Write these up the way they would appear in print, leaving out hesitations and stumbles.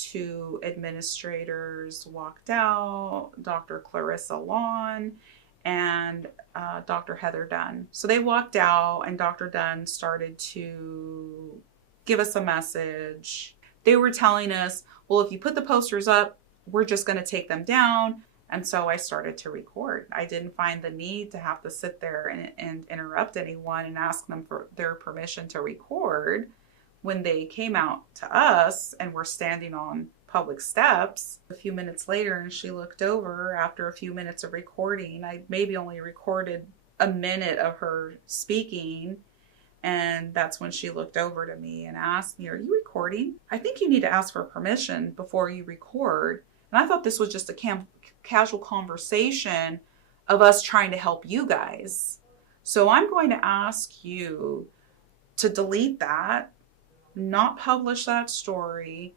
two administrators walked out, Dr. Clarissa Lawn and Dr. Heather Dunn. So they walked out and Dr. Dunn started to give us a message. They were telling us, well, if you put the posters up, we're just going to take them down. And so I started to record. I didn't find the need to have to sit there and interrupt anyone and ask them for their permission to record. When they came out to us and were standing on public steps a few minutes later, and she looked over after a few minutes of recording. I maybe only recorded a minute of her speaking. And that's when she looked over to me and asked me, "Are you recording? I think you need to ask for permission before you record." And I thought this was just a casual conversation of us trying to help you guys. So I'm going to ask you to delete that, not publish that story,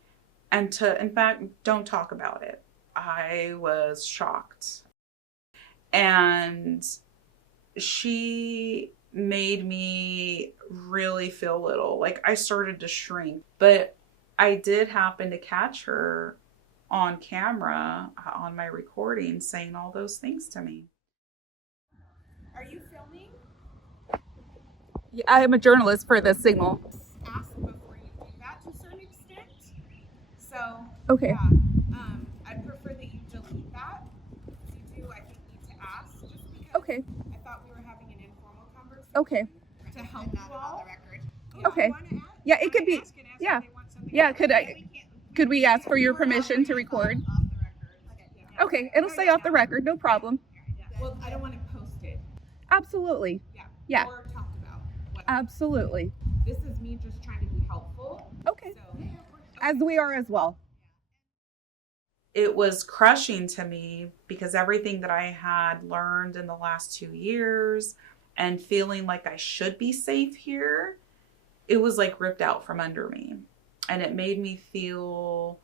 and to, in fact, don't talk about it. I was shocked. And she made me really feel little. Like I started to shrink. But I did happen to catch her on camera on my recording saying all those things to me. Are you filming? Yeah, I am a journalist for the Signal. Ask before you do that to a certain extent. So Okay. yeah, I prefer that you delete that. If you do, I think need to ask just because Okay. I thought we were having an informal conversation. Okay. To help you all. On the record. Okay. Yeah, it could be. Yeah. Yeah. Could we ask for your permission to record? Off the record. Okay. It'll stay off the record. No problem. Well, I don't want it posted. Absolutely. Yeah. Yeah. Or talked about. Whatever. Absolutely. This is me just trying to be helpful. Okay. So, As we are as well. It was crushing to me because everything that I had learned in the last 2 years and feeling like I should be safe here, it was like ripped out from under me. And it made me feel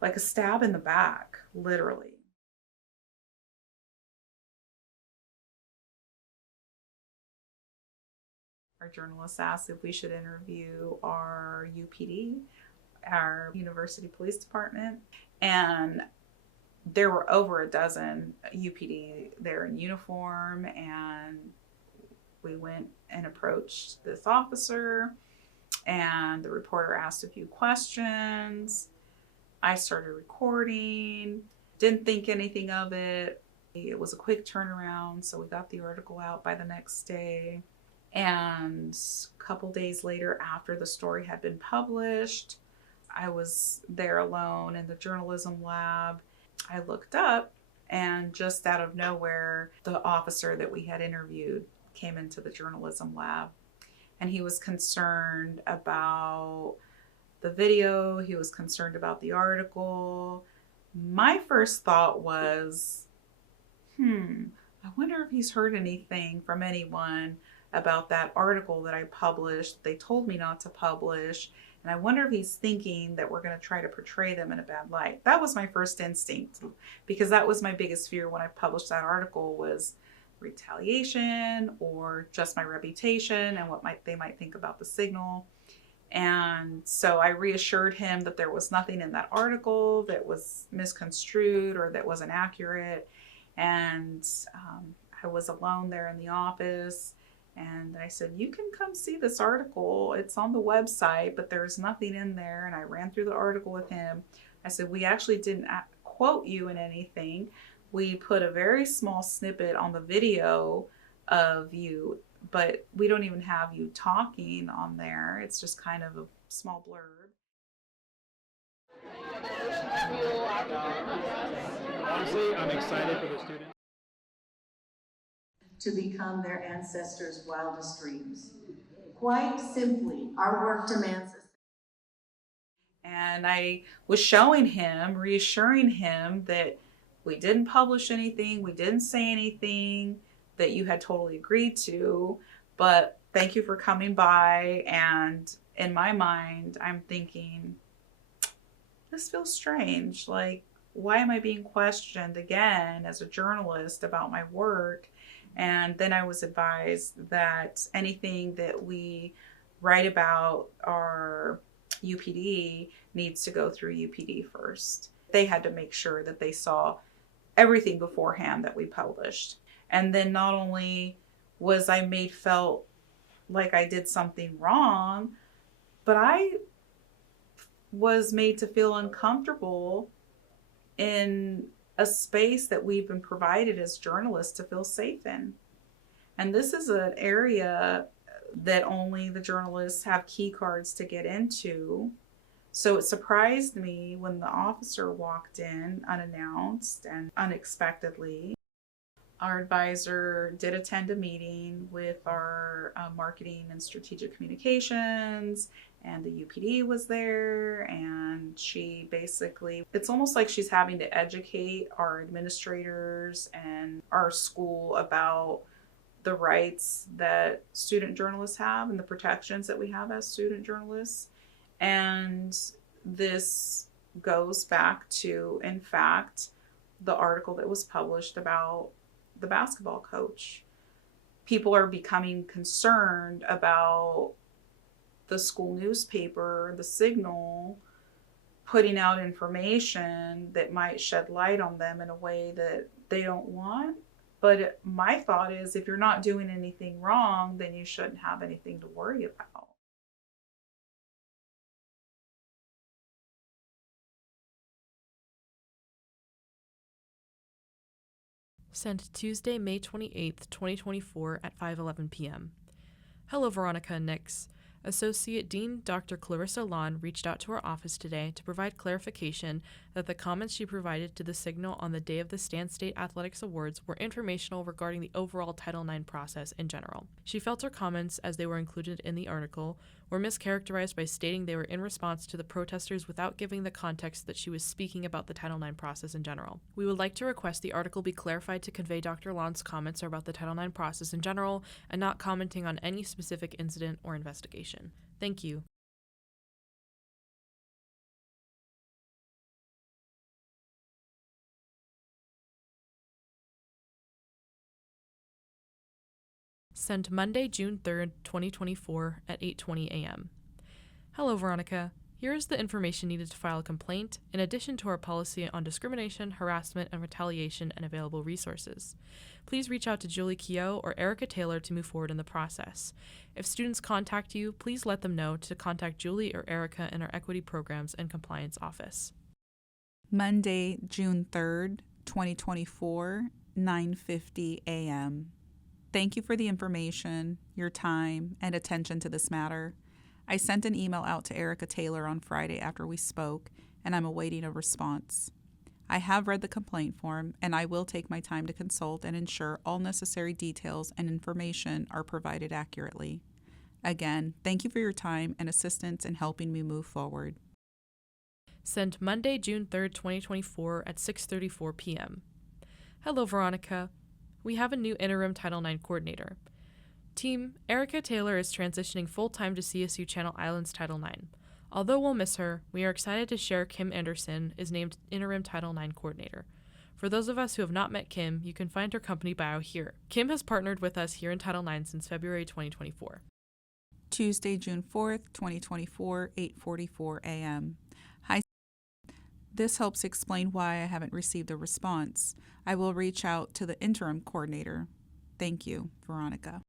like a stab in the back, literally. Our journalist asked if we should interview our UPD, our University Police Department, and there were over a dozen UPD there in uniform, and we went and approached this officer, and the reporter asked a few questions. I started recording, didn't think anything of it. It was a quick turnaround, so we got the article out by the next day. And a couple days later, after the story had been published, I was there alone in the journalism lab. I looked up, and just out of nowhere, the officer that we had interviewed came into the journalism lab. And he was concerned about the video. He was concerned about the article. My first thought was, I wonder if he's heard anything from anyone about that article that I published. They told me not to publish. And I wonder if he's thinking that we're going to try to portray them in a bad light. That was my first instinct, because that was my biggest fear when I published that article, was retaliation or just my reputation and what they might think about the Signal. And so I reassured him that there was nothing in that article that was misconstrued or that wasn't accurate. And I was alone there in the office. And I said, you can come see this article. It's on the website, but there's nothing in there. And I ran through the article with him. I said, we actually didn't quote you in anything. We put a very small snippet on the video of you, but we don't even have you talking on there. It's just kind of a small blurb. Honestly, I'm excited for the students to become their ancestors' wildest dreams. Quite simply, our work demands us. And I was showing him, reassuring him that we didn't publish anything, we didn't say anything that you had totally agreed to, but thank you for coming by. And in my mind, I'm thinking, this feels strange. Like, why am I being questioned again as a journalist about my work? And then I was advised that anything that we write about our UPD needs to go through UPD first. They had to make sure that they saw everything beforehand that we published. And then not only was I felt like I did something wrong, but I was made to feel uncomfortable in a space that we've been provided as journalists to feel safe in. And this is an area that only the journalists have key cards to get into. So it surprised me when the officer walked in unannounced and unexpectedly. Our advisor did attend a meeting with our marketing and strategic communications, and the UPD was there, and she basically, it's almost like she's having to educate our administrators and our school about the rights that student journalists have and the protections that we have as student journalists. And this goes back to, in fact, the article that was published about the basketball coach. People are becoming concerned about the school newspaper, the Signal, putting out information that might shed light on them in a way that they don't want. But my thought is, if you're not doing anything wrong, then you shouldn't have anything to worry about. Sent Tuesday, May 28th, 2024 at 5:11 p.m. Hello, Veronica and Nix. Associate Dean Dr. Clarissa Lawn reached out to our office today to provide clarification that the comments she provided to the Signal on the day of the Stan State Athletics Awards were informational regarding the overall Title IX process in general. She felt her comments, as they were included in the article, were mischaracterized by stating they were in response to the protesters without giving the context that she was speaking about the Title IX process in general. We would like to request the article be clarified to convey Dr. Lawn's comments are about the Title IX process in general and not commenting on any specific incident or investigation. Thank you. Sent Monday, June 3rd, 2024 at 8:20 a.m. Hello, Veronica. Here is the information needed to file a complaint, in addition to our policy on discrimination, harassment, and retaliation and available resources. Please reach out to Julie Keogh or Erica Taylor to move forward in the process. If students contact you, please let them know to contact Julie or Erica in our Equity Programs and Compliance Office. Monday, June 3rd, 2024, 9:50 a.m. Thank you for the information, your time, and attention to this matter. I sent an email out to Erica Taylor on Friday after we spoke, and I'm awaiting a response. I have read the complaint form, and I will take my time to consult and ensure all necessary details and information are provided accurately. Again, thank you for your time and assistance in helping me move forward. Sent Monday, June 3rd, 2024 at 6:34 p.m. Hello, Veronica. We have a new interim Title IX coordinator. Team, Erica Taylor is transitioning full-time to CSU Channel Islands Title IX. Although we'll miss her, we are excited to share Kim Anderson is named interim Title IX coordinator. For those of us who have not met Kim, you can find her company bio here. Kim has partnered with us here in Title IX since February 2024. Tuesday, June 4th, 2024, 8:44 a.m. Hi. This helps explain why I haven't received a response. I will reach out to the interim coordinator. Thank you, Veronica.